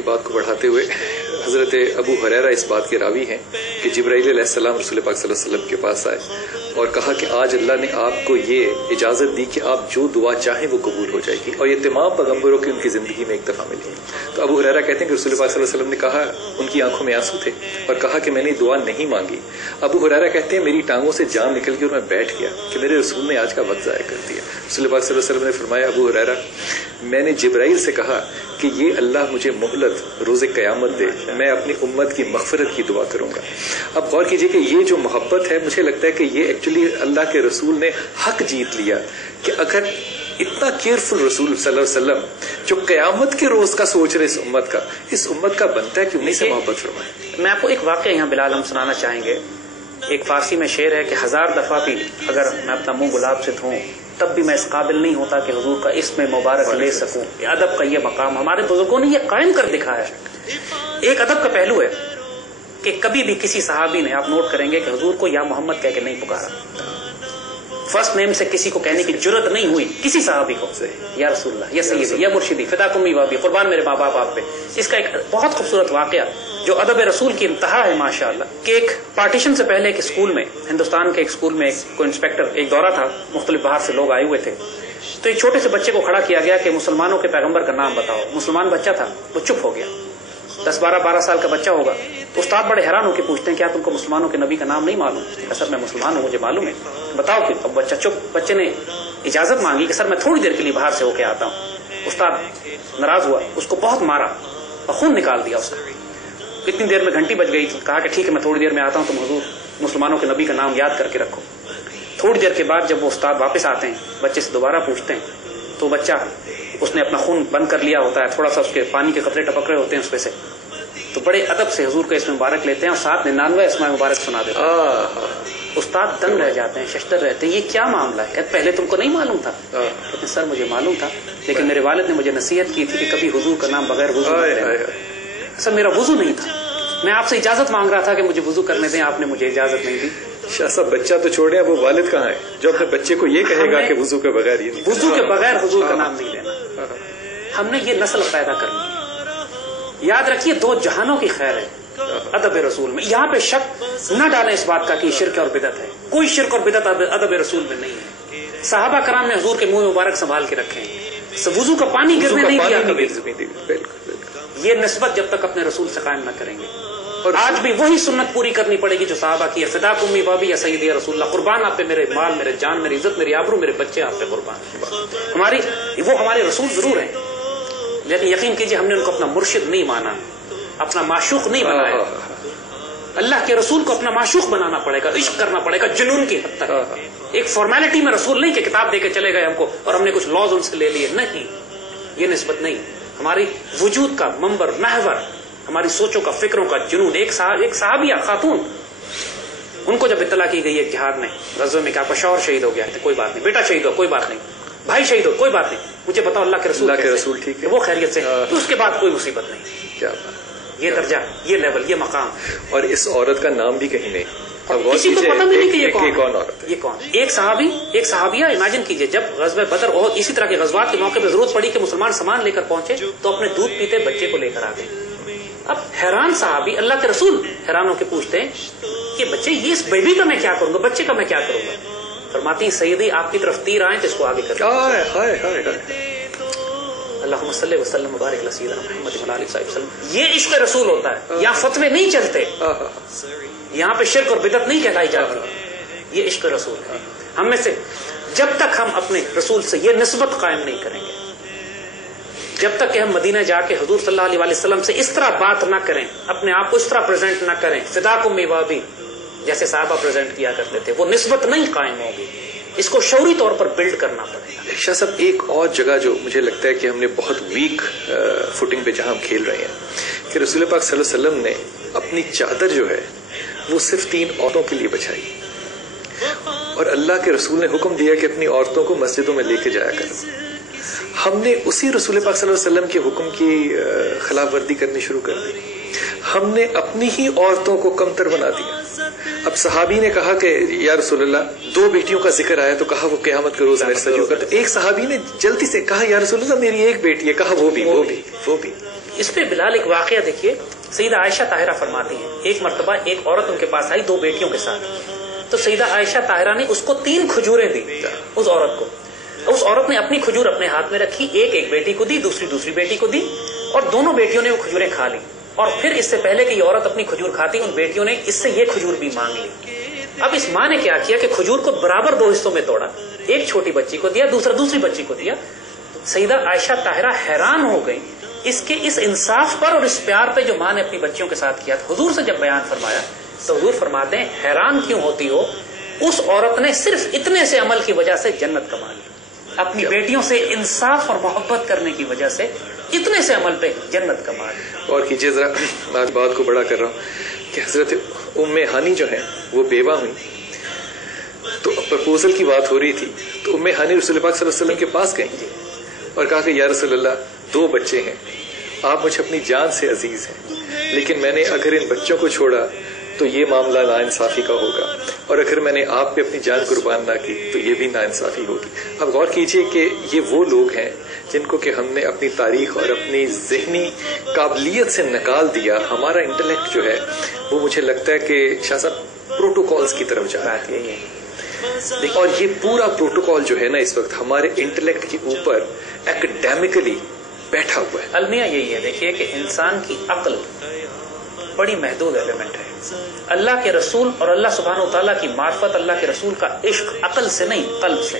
کی بات کو بڑھاتے ہوئے حضرت ابو ہریرہ اس بات کے راوی ہیں کہ جبرائیل علیہ السلام رسول پاک صلی اللہ علیہ وسلم کے پاس آئے اور کہا کہ آج اللہ نے آپ کو یہ اجازت دی کہ آپ جو دعا چاہیں وہ قبول ہو جائے گی، اور یہ تمام پیغمبروں کی ان کی زندگی میں ایک دفعہ ملی۔ تو ابو ہریرہ کہتے ہیں کہ رسول پاک صلی اللہ علیہ وسلم نے کہا، ان کی آنکھوں میں آنسو تھے، اور کہا کہ میں نے دعا نہیں مانگی۔ ابو ہریرہ کہتے ہیں میری ٹانگوں سے جان نکل گئی اور میں بیٹھ گیا کہ میرے رسول نے آج کا وقت ضائع کر دیا۔ رسول پاک صلی اللہ علیہ وسلم نے فرمایا، ابو ہریرہ میں نے جبرائیل سے کہا کہ یہ اللہ مجھے مہلت روز قیامت دے، میں اپنی امت کی مغفرت کی دعا کروں گا۔ اب غور کیجئے کہ یہ جو محبت ہے، مجھے لگتا ہے کہ یہ ایکچولی اللہ کے رسول نے حق جیت لیا کہ اگر اتنا کیئرفل رسول صلی اللہ علیہ وسلم جو قیامت کے روز کا سوچ رہے اس امت کا بنتا ہے کہ انہیں سے محبت فرمائے۔ میں آپ کو ایک واقعہ یہاں بلال ہم سنانا چاہیں گے۔ ایک فارسی میں شعر ہے کہ 1000 دفعہ بھی اگر میں اپنا منہ گلاب سے دھوں تب بھی میں اس قابل نہیں ہوتا کہ حضور کا اسم مبارک لے سکوں۔ ادب کا یہ مقام ہمارے بزرگوں نے یہ قائم کر دکھایا ہے۔ ایک ادب کا پہلو ہے کہ کبھی بھی کسی صحابی نے، آپ نوٹ کریں گے کہ حضور کو یا محمد کہہ کے نہیں پکارا، فرسٹ نیم سے کسی کو کہنے کی جرت نہیں ہوئی کسی صحابی کو، یا رسول اللہ، یا سیدی، یا مرشدی، فداکم بابی، قربان میرے ماں باپ آپ پہ۔ اس کا ایک بہت خوبصورت واقعہ جو ادب رسول کی انتہا ہے ماشاءاللہ، کہ ایک پارٹیشن سے پہلے ایک اسکول میں، ہندوستان کے ایک اسکول میں کوئی انسپیکٹر، ایک دورہ تھا، مختلف باہر سے لوگ آئے ہوئے تھے، تو ایک چھوٹے سے بچے کو کھڑا کیا گیا کہ مسلمانوں کے پیغمبر کا نام بتاؤ۔ مسلمان بچہ تھا، وہ چپ ہو گیا، 10-12 سال کا بچہ ہوگا۔ تو استاد بڑے حیران ہو کے پوچھتے ہیں کیا تم کو مسلمانوں کے نبی کا نام نہیں معلوم؟ سر میں مسلمان ہوں، مجھے معلوم ہے، بتاؤ کہ۔ اب بچہ چپ، بچے نے اجازت مانگی کہ سر میں تھوڑی دیر کے لیے باہر سے ہو کے آتا ہوں۔ استاد ناراض ہوا، اس کو بہت مارا اور خون نکال دیا اس کا۔ اتنی دیر میں گھنٹی بج گئی، کہا کہ ٹھیک ہے میں تھوڑی دیر میں آتا ہوں، تم حضور مسلمانوں کے نبی کا نام یاد کر کے رکھو۔ تھوڑی دیر کے بعد جب وہ استاد واپس آتے ہیں، بچے سے دوبارہ پوچھتے ہیں، تو بچہ، اس نے اپنا خون بند کر لیا ہوتا ہے، تھوڑا سا اس کے پانی کے قطرے ٹپک رہے ہوتے ہیں اس پہ سے، تو بڑے ادب سے حضور کا اسم مبارک لیتے ہیں اور ساتھ 99 اسماء مبارک سنا دیتے ہیں۔ استاد دنگ رہ جاتے ہیں، ششدر رہتے ہیں، یہ کیا معاملہ ہے؟ پہلے تم کو نہیں معلوم تھا؟ کہتے سر مجھے معلوم تھا، لیکن میرے والد نے مجھے نصیحت کی تھی کہ کبھی حضور کا نام بغیر وضو نہ لیں۔ سر میرا وضو نہیں تھا، میں آپ سے اجازت مانگ رہا تھا کہ مجھے وضو کرنے دیں، آپ نے مجھے اجازت نہیں دی۔ شاہ صاحب بچہ تو چھوڑے، وہ والد کہاں ہے جو اپنے بچے کو یہ کہے گا کہ وضو کے بغیر یہ نہیں، وضو کے بغیر حضور کا نام نہیں لینا۔ ہم نے یہ نسل پیدا کرنی ہے۔ یاد رکھیے 2 جہانوں کی خیر ہے ادب رسول میں۔ یہاں پہ شک نہ ڈالیں اس بات کا کہ شرک اور بدعت ہے، کوئی شرک اور بدعت ادب رسول میں نہیں ہے۔ صحابہ کرام نے حضور کے منہ مبارک سنبھال کے رکھے ہیں، وضو کا پانی گرنے نہیں دیا کبھی۔ یہ نسبت جب تک اپنے رسول سے قائم نہ کریں گے، اور آج بھی وہی سنت پوری کرنی پڑے گی جو صحابہ کی ہے، فداک امی بابی یا سیدی یا رسول اللہ، قربان آپ پہ میرے مال، میرے جان، میری عزت، میری آبرو، میرے بچے آپ پہ قربان۔ وہ ہمارے رسول ضرور ہیں، لیکن یقین کیجئے ہم نے ان کو اپنا مرشد نہیں مانا، اپنا معشوق نہیں بنایا۔ اللہ کے رسول کو اپنا معشوق بنانا پڑے گا، عشق کرنا پڑے گا جنون کی حد تک۔ ایک فارمیلٹی میں رسول نہیں کہ کتاب دے کے چلے گئے ہم کو اور ہم نے کچھ لاز ان سے لے لیے، نہیں، یہ نسبت نہیں۔ ہماری وجود کا منبر، محور، ہماری سوچوں کا، فکروں کا جنون۔ ایک صحابیہ خاتون، ان کو جب اطلاع کی گئی ہے جہاد میں، غزوے میں، کہ آپ کا شوہر شہید ہو گیا ہے، کوئی بات نہیں، بیٹا شہید ہو کوئی بات نہیں، بھائی شہید ہو کوئی بات نہیں، مجھے بتاؤ اللہ کے رسول ٹھیک ہے، وہ خیریت سے، تو اس کے بعد کوئی مصیبت نہیں۔ کیا بات، یہ درجہ، یہ لیول، یہ مقام، اور اس عورت کا نام بھی کہیں نہیں، کسی کو پتہ بھی نہیں کہ یہ کون عورت ہے، یہ کون۔ ایک صحابی، ایک صحابیہ، امیجن کیجئے جب غزوہ بدر اور اسی طرح کے غزوات کے موقع پہ ضرورت پڑی کہ مسلمان سامان لے کر پہنچے تو اپنے دودھ پیتے بچے کو لے کر آ گئے۔ اب حیران صحابی، اللہ کے رسول حیران ہو کے پوچھتے ہیں کہ بچے، یہ اس بیبی کا میں کیا کروں گا، بچے کا میں کیا کروں گا؟ فرماتی ہیں سیدی آپ کی طرف تیر آئیں تو اس کو آگے کر دیں۔ اللہم صلی وسلم وبارک علی سیدنا محمد وعلی آلہ وسلم۔ یہ عشق رسول ہوتا ہے، یہاں فتوے نہیں چلتے، یہاں پہ شرک اور بدعت نہیں کہلائی جاتی، یہ عشق رسول ہے۔ ہم میں سے جب تک ہم اپنے رسول سے یہ نسبت قائم نہیں کریں گے، جب تک کہ ہم مدینہ جا کے حضور صلی اللہ علیہ وسلم سے اس طرح بات نہ کریں، اپنے آپ کو اس طرح پریزنٹ نہ کریں، فداکم بابی جیسے صحابہ پریزنٹ کیا کرتے تھے، وہ نسبت نہیں قائم ہوگی۔ اس کو شعوری طور پر بلڈ کرنا پڑے گا۔ شاہ صاحب ایک اور جگہ جو مجھے لگتا ہے کہ ہم نے بہت ویک فوٹنگ پہ جہاں ہم کھیل رہے ہیں، کہ رسول پاک صلی اللہ علیہ وسلم نے اپنی چادر جو ہے وہ صرف 3 عورتوں کے لیے بچھائی، اور اللہ کے رسول نے حکم دیا کہ اپنی عورتوں کو مسجدوں میں لے کے جایا کرو۔ ہم نے اسی رسول پاک صلی اللہ علیہ وسلم کے حکم کی خلاف ورزی کرنی شروع کر دی، ہم نے اپنی ہی عورتوں کو کمتر بنا دیا۔ اب صحابی نے کہا کہ یا رسول اللہ 2 بیٹیوں کا ذکر آیا تو کہا وہ قیامت کے روز میرے سجدہ کرتے۔ ایک صحابی نے جلدی سے کہا یا رسول اللہ میری 1 بیٹی ہے، کہا وہ بھی۔ اس پہ بلال ایک واقعہ دیکھیے. سیدہ عائشہ طاہرہ فرماتی ہیں ایک مرتبہ ایک عورت ان کے پاس آئی 2 بیٹیوں کے ساتھ. تو سیدہ عائشہ طاہرہ نے اس کو 3 کھجوریں دی اس عورت کو. اس عورت نے اپنی کھجور اپنے ہاتھ میں رکھی, ایک بیٹی کو دی, دوسری بیٹی کو دی, اور دونوں بیٹیوں نے وہ کھجوریں کھا لی. اور پھر اس سے پہلے کہ یہ عورت اپنی کھجور کھاتی, ان بیٹیوں نے اس سے یہ کھجور بھی مانگ لی. اب اس ماں نے کیا کیا کہ کھجور کو برابر 2 حصوں میں توڑا, ایک چھوٹی بچی کو دیا, دوسری بچی کو دیا. سیدہ عائشہ طاہرہ حیران ہو گئی اس کے اس انصاف پر اور اس پیار پہ جو ماں نے اپنی بچیوں کے ساتھ کیا. حضور سے جب بیان فرمایا تو حضور فرماتے ہیں حیران کیوں ہوتی ہو, اس عورت نے صرف اتنے سے عمل کی وجہ سے جنت کما لی. اپنی بیٹیوں سے انصاف اور محبت کرنے کی وجہ سے اتنے سے عمل پہ جنت کما لی. اور کیجیے ذرا, میں آج بات کو بڑا کر رہا ہوں کہ حضرت ام ہانی جو ہیں وہ بیوہ ہوئی, تو پرپوزل کی بات ہو رہی تھی, تو ام ہانی رسول پاک صلی اللہ علیہ وسلم کے پاس گئیں اور کہا کہ یا رسول اللہ 2 بچے ہیں, آپ مجھے اپنی جان سے عزیز ہیں, لیکن میں نے اگر ان بچوں کو چھوڑا تو یہ معاملہ ناانصافی کا ہوگا, اور اگر میں نے آپ پہ اپنی جان قربان نہ کی تو یہ بھی ناانصافی ہوگی. اب غور کیجئے کہ یہ وہ لوگ ہیں جن کو کہ ہم نے اپنی تاریخ اور اپنی ذہنی قابلیت سے نکال دیا. ہمارا انٹلیکٹ جو ہے وہ مجھے لگتا ہے کہ شاہ صاحب پروٹوکالز کی طرف جا رہا ہے, اور یہ پورا پروٹوکال جو ہے نا اس وقت ہمارے انٹلیکٹ کے اوپر ایکڈیمکلی بیٹھا ہوا ہے. المیہ یہی ہے دیکھیے کہ انسان کی عقل بڑی محدود ایلیمنٹ ہے. اللہ کے رسول اور اللہ سبحانہ و تعالیٰ کی معرفت, اللہ کے رسول کا عشق عقل سے نہیں قلب سے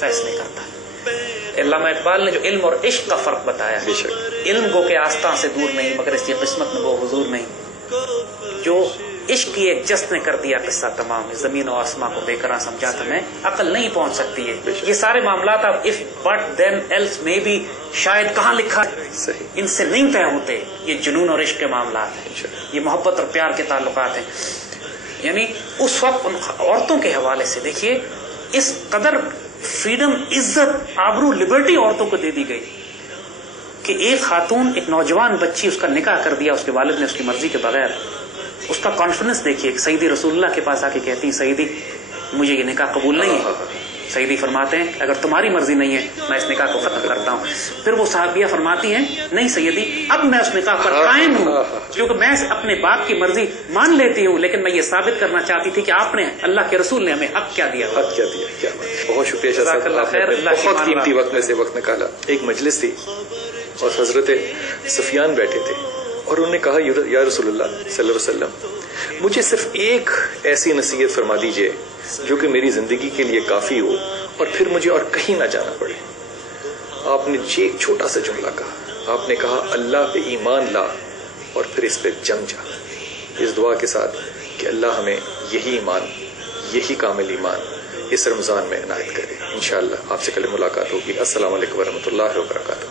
فیصلے کرتا ہے. علامہ اقبال نے جو علم اور عشق کا فرق بتایا ہے, علم گو کے آستاں سے دور نہیں مگر اس کی قسمت میں وہ حضور نہیں. جو عشق کی ایک جست نے کر دیا قصہ تمام, زمین و آسمان کو بے قرار سمجھا تھا میں, عقل نہیں پہنچ سکتی ہے. یہ سارے معاملات اب if but then else maybe شاید کہاں لکھا ہے, ان سے نہیں طے ہوتے. یہ جنون اور عشق کے معاملات ہیں, یہ محبت اور پیار کے تعلقات ہیں. یعنی اس وقت ان عورتوں کے حوالے سے دیکھیے اس قدر فریڈم, عزت, آبرو, لبرٹی عورتوں کو دے دی گئی کہ ایک خاتون, ایک نوجوان بچی, اس کا نکاح کر دیا اس کے والد نے اس کی مرضی کے بغیر. اس کا کانفیڈنس دیکھیے, سیدی رسول اللہ کے پاس آ کے کہتی ہیں سیدی مجھے یہ نکاح قبول نہیں ہے. سیدی فرماتے ہیں اگر تمہاری مرضی نہیں ہے میں اس نکاح کو ختم کرتا ہوں. پھر وہ صحابیہ فرماتی ہیں نہیں سیدی اب میں اس نکاح پر قائم ہوں, کیونکہ میں اپنے باپ کی مرضی مان لیتی ہوں, لیکن میں یہ ثابت کرنا چاہتی تھی کہ آپ نے, اللہ کے رسول نے ہمیں حق کیا دیا. بہت شکریہ شاہ صاحب, بہت قیمتی وقت میں سے وقت نکالا. ایک مجلس تھی اور حضرت سفیان بیٹھے تھے اور انہوں نے کہا یا رسول اللہ صلی اللہ علیہ وسلم مجھے صرف ایک ایسی نصیحت فرما دیجئے جو کہ میری زندگی کے لیے کافی ہو اور پھر مجھے اور کہیں نہ جانا پڑے. آپ نے ایک چھوٹا سا جملہ کہا, آپ نے کہا اللہ پہ ایمان لا اور پھر اس پہ جم جا, اس دعا کے ساتھ کہ اللہ ہمیں یہی ایمان, یہی کامل ایمان اس رمضان میں عنایت کرے. انشاءاللہ آپ سے کل ملاقات ہوگی. السلام علیکم ورحمۃ اللہ وبرکاتہ.